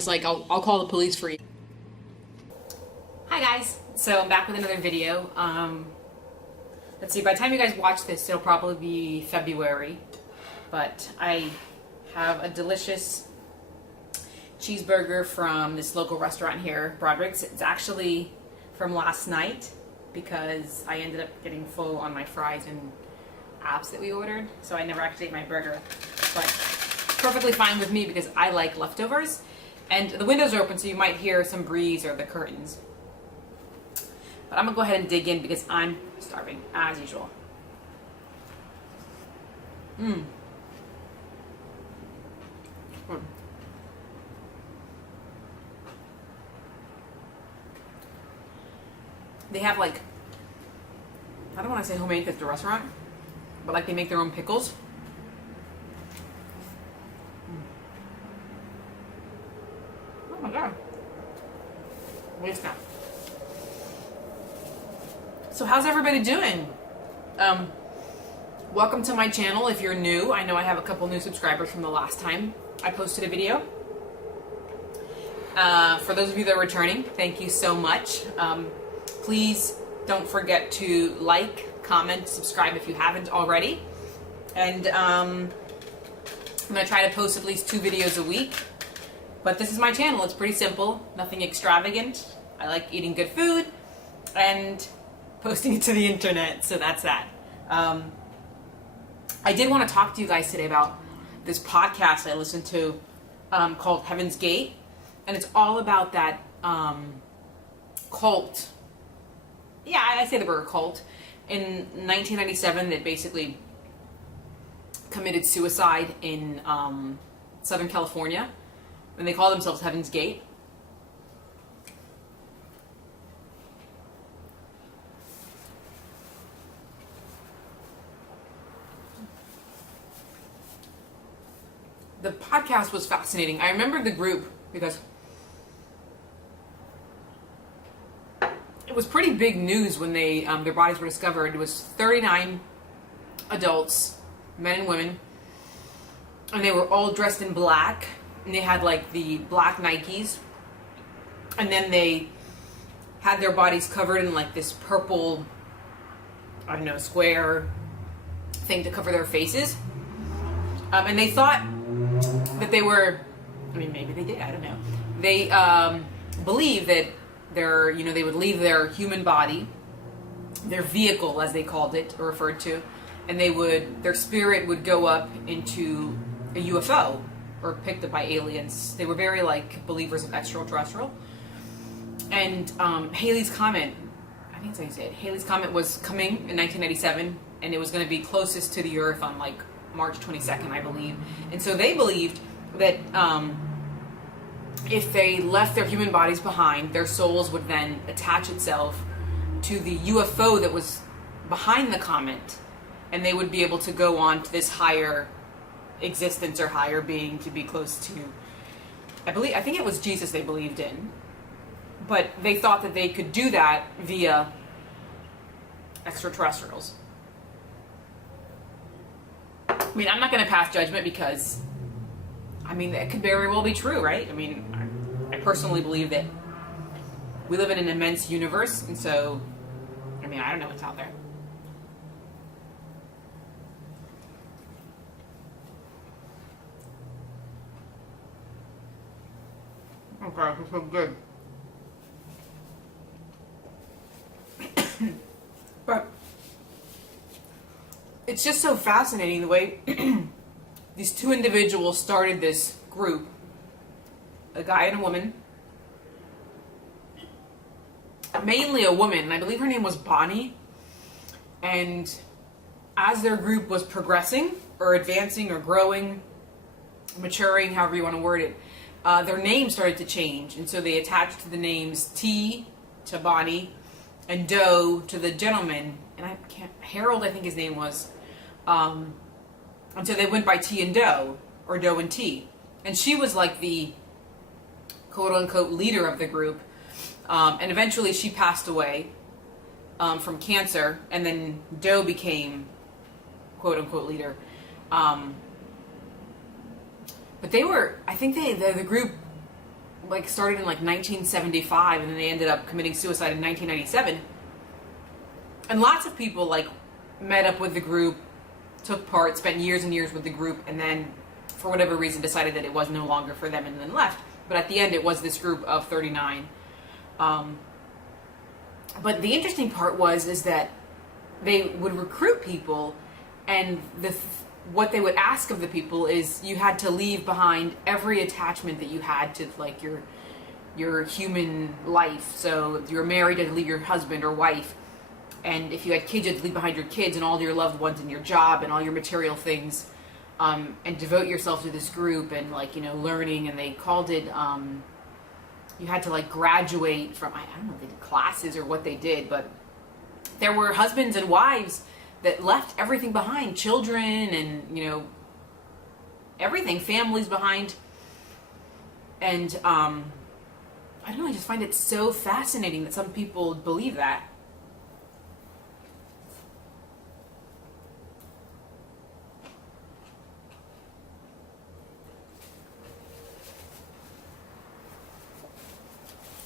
was like, I'll call the police for you. Hi guys, so I'm back with another video. Let's see, by the time you guys watch this, it'll probably be February, but I have a delicious cheeseburger from this local restaurant here, Broderick's. It's actually from last night because I ended up getting full on my fries and apps that we ordered, so I never actually ate my burger, but perfectly fine with me because I like leftovers. And the windows are open, so you might hear some breeze or the curtains. But I'm gonna go ahead and dig in because I'm starving, as usual. They have like, I don't want to say homemade because it's a restaurant, but like they make their own pickles. Oh my god. Waste now. So how's everybody doing? Welcome to my channel if you're new. I know I have a couple new subscribers from the last time I posted a video. For those of you that are returning, thank you so much. Please don't forget to like, comment, subscribe if you haven't already. And I'm going to try to post at least 2 videos a week. But this is my channel. It's pretty simple. Nothing extravagant. I like eating good food and posting it to the internet. So that's that. I did want to talk to you guys today about this podcast I listened to called Heaven's Gate. And it's all about that cult. Yeah, I say the word cult. In 1997, that basically committed suicide in Southern California. And they call themselves Heaven's Gate. The podcast was fascinating. I remember the group because it was pretty big news when they their bodies were discovered. It was 39 adults, men and women, and they were all dressed in black, and they had like the black Nikes, and then they had their bodies covered in like this purple, I don't know, square thing to cover their faces, and they thought that they were, I mean, maybe they did, I don't know. They believed that they would leave their human body, their vehicle as they called it or referred to, and their spirit would go up into a UFO or picked up by aliens. They were very like believers of extraterrestrial. And Halley's Comet, I think that's how you say it. Halley's Comet was coming in 1997, and it was going to be closest to the Earth on like March 22nd, I believe. And so they believed that if they left their human bodies behind, their souls would then attach itself to the UFO that was behind the comet, and they would be able to go on to this higher existence or higher being to be close to, I think it was Jesus they believed in. But they thought that they could do that via extraterrestrials. I mean, I'm not going to pass judgment because, I mean, that could very well be true, right? I mean, I personally believe that we live in an immense universe, and so, I mean, I don't know what's out there. Okay, this is good. But it's just so fascinating the way these 2 individuals started this group, a guy and a woman, mainly a woman, and I believe her name was Bonnie. And as their group was progressing or advancing or growing, maturing, however you want to word it, their names started to change, and so they attached the names T to Bonnie and Doe to the gentleman, and Harold, I think his name was, until they went by T and Doe, or Doe and T. And she was like the quote-unquote leader of the group, and eventually she passed away from cancer, and then Doe became quote-unquote leader. But they were, I think the group like started in like 1975, and then they ended up committing suicide in 1997. And lots of people like met up with the group, took part, spent years and years with the group, and then for whatever reason decided that it was no longer for them and then left. But at the end it was this group of 39. But the interesting part is that they would recruit people, and what they would ask of the people is you had to leave behind every attachment that you had to like your human life. So if you were married, you had to leave your husband or wife, and if you had kids, you had to leave behind your kids and all your loved ones and your job and all your material things, and devote yourself to this group and like, you know, learning. And they called it you had to like graduate from, I don't know if they did classes or what they did, but there were husbands and wives that left everything behind, children and, you know, everything, families behind. And I don't know, I just find it so fascinating that some people believe that.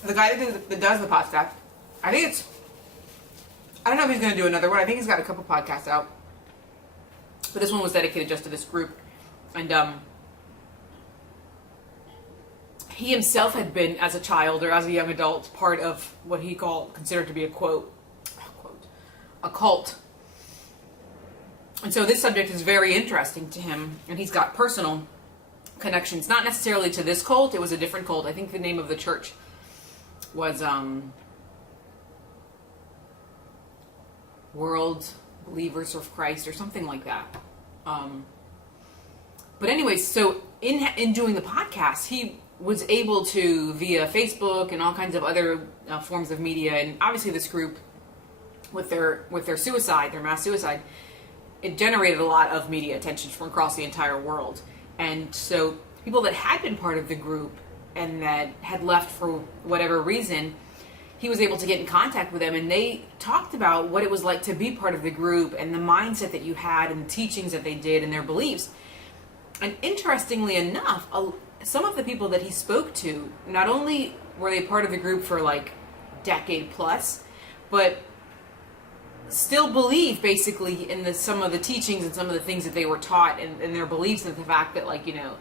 The guy that does the podcast, I don't know if he's going to do another one. I think he's got a couple podcasts out. But this one was dedicated just to this group. And he himself had been, as a child or as a young adult, part of what he considered to be a cult. And so this subject is very interesting to him. And he's got personal connections, not necessarily to this cult. It was a different cult. I think the name of the church was World Believers of Christ or something like that. But anyways, so in doing the podcast, he was able to, via Facebook and all kinds of other forms of media, and obviously this group with their suicide, their mass suicide, it generated a lot of media attention from across the entire world. And so people that had been part of the group and that had left for whatever reason, he was able to get in contact with them, and they talked about what it was like to be part of the group and the mindset that you had and the teachings that they did and their beliefs. And interestingly enough, some of the people that he spoke to, not only were they part of the group for like decade plus, but still believe basically in some of the teachings and some of the things that they were taught, and their beliefs, and the fact that, like, you know,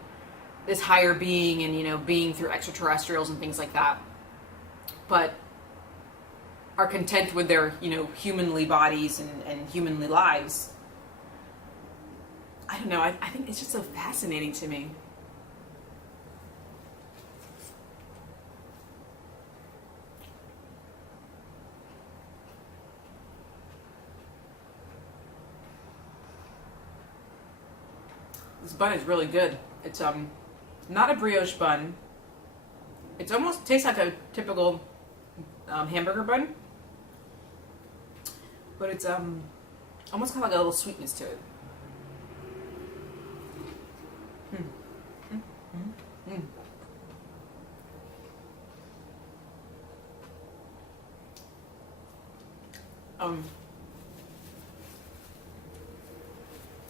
this higher being and, you know, being through extraterrestrials and things like that, but are content with their, you know, humanly bodies and humanly lives. I don't know, I think it's just so fascinating to me. This bun is really good. It's not a brioche bun. It almost tastes like a typical hamburger bun, but it's almost kind of like a little sweetness to it.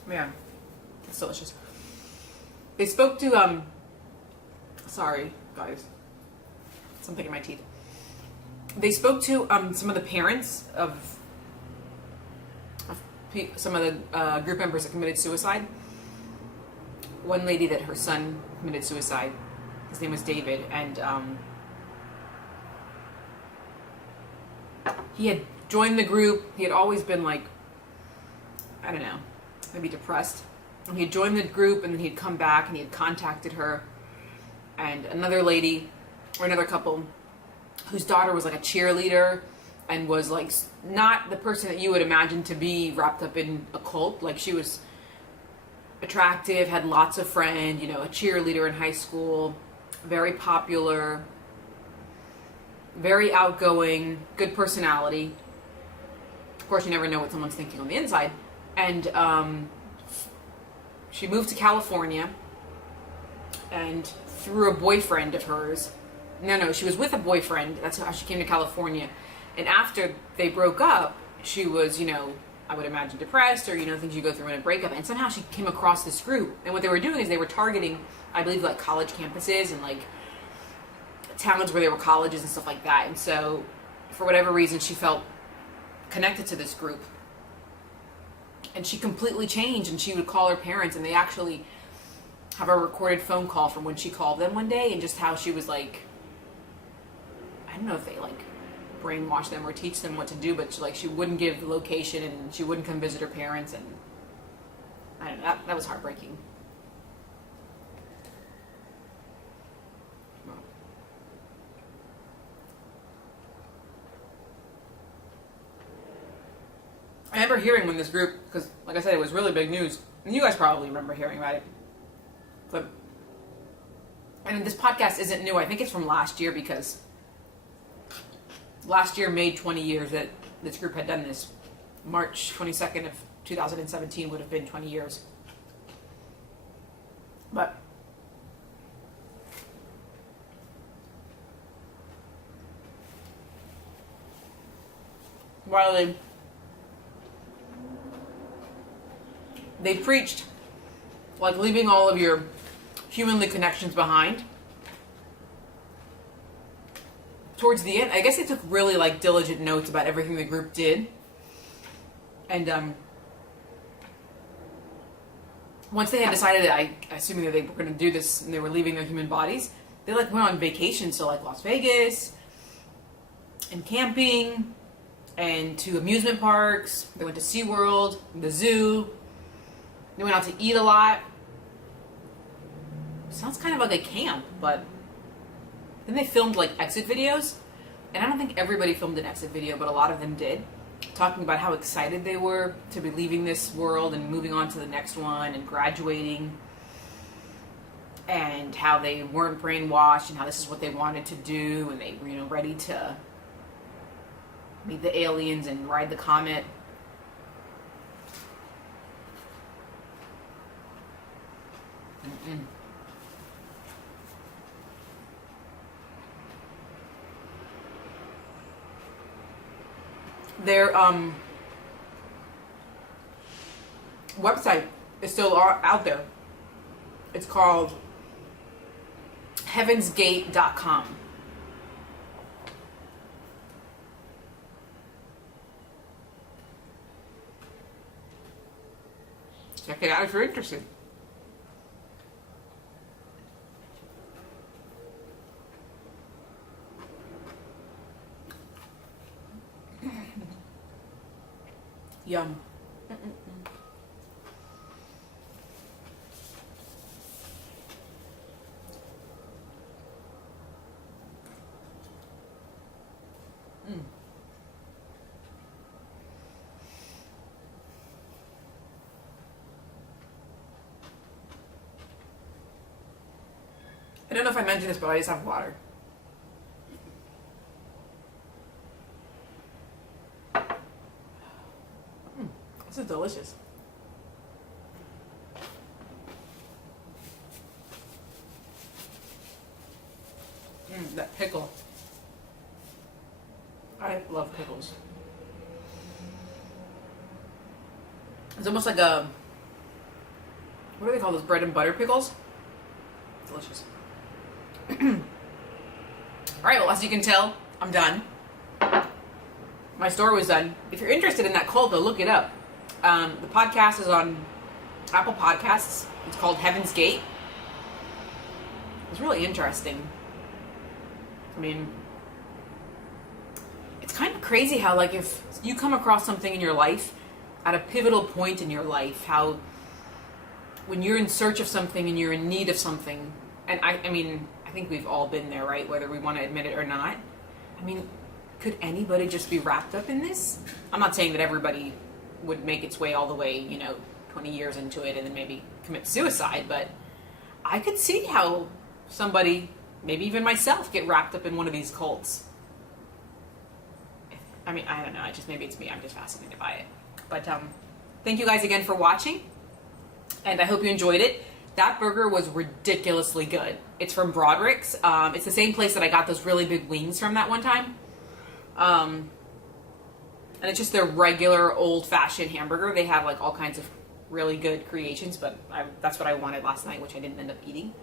Man, it's delicious. They spoke to sorry guys, something in my teeth. They spoke to some of the parents of some of the group members that committed suicide. One lady that her son committed suicide, his name was David, and he had joined the group. He had always been, like, I don't know, maybe depressed. And he had joined the group, and then he'd come back and he had contacted her and another lady, or another couple, whose daughter was like a cheerleader and was like not the person that you would imagine to be wrapped up in a cult. Like, she was attractive, had lots of friends, you know, a cheerleader in high school, very popular, very outgoing, good personality. Of course, you never know what someone's thinking on the inside. And she moved to California, and through a boyfriend of hers, she was with a boyfriend. That's how she came to California. And after they broke up, she was, you know, I would imagine depressed, or, you know, things you go through in a breakup. And somehow she came across this group. And what they were doing is they were targeting, I believe, like college campuses and like towns where there were colleges and stuff like that. And so, for whatever reason, she felt connected to this group. And she completely changed, and she would call her parents, and they actually have a recorded phone call from when she called them one day, and just how she was like, I don't know if they like brainwash them or teach them what to do, but she wouldn't give the location, and she wouldn't come visit her parents, and I don't know, that was heartbreaking. I remember hearing when this group, because like I said, it was really big news, and you guys probably remember hearing about it. But, and this podcast isn't new. I think it's from last year, because last year made 20 years that this group had done this. March 22nd of 2017 would have been 20 years. But while they preached like leaving all of your humanly connections behind, towards the end, I guess they took really like diligent notes about everything the group did. And once they had decided that, assuming that they were going to do this and they were leaving their human bodies, they like went on vacations to like Las Vegas and camping and to amusement parks. They went to SeaWorld, the zoo. They went out to eat a lot. Sounds kind of like a camp, but then they filmed like exit videos. And I don't think everybody filmed an exit video, but a lot of them did, talking about how excited they were to be leaving this world and moving on to the next one and graduating, and how they weren't brainwashed and how this is what they wanted to do, and they were, ready to meet the aliens and ride the comet. Their website is still out there. It's called heavensgate.com. Check it out if you're interested. Yum. I don't know if I mentioned this, but I just have water. This is delicious. That pickle. I love pickles. It's almost like a, what do they call those, bread and butter pickles? Delicious. Alright, well, as you can tell, I'm done. My story was done. If you're interested in that cult, though, look it up. The podcast is on Apple Podcasts. It's called Heaven's Gate. It's really interesting. I mean, it's kind of crazy how, like, if you come across something in your life, at a pivotal point in your life, how when you're in search of something and you're in need of something, and I mean, I think we've all been there, right? Whether we want to admit it or not. I mean, could anybody just be wrapped up in this? I'm not saying that everybody would make its way all the way, 20 years into it and then maybe commit suicide, but I could see how somebody, maybe even myself, get wrapped up in one of these cults. I mean, I don't know. Maybe it's me. I'm just fascinated by it. But thank you guys again for watching, and I hope you enjoyed it. That burger was ridiculously good. It's from Broderick's. It's the same place that I got those really big wings from that one time. And it's just their regular old-fashioned hamburger. They have like all kinds of really good creations, but that's what I wanted last night, which I didn't end up eating.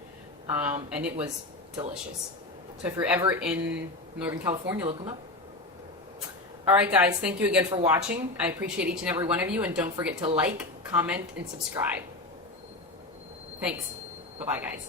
And it was delicious. So if you're ever in Northern California, look them up. All right, guys, thank you again for watching. I appreciate each and every one of you, and don't forget to like, comment, and subscribe. Thanks. Bye-bye, guys.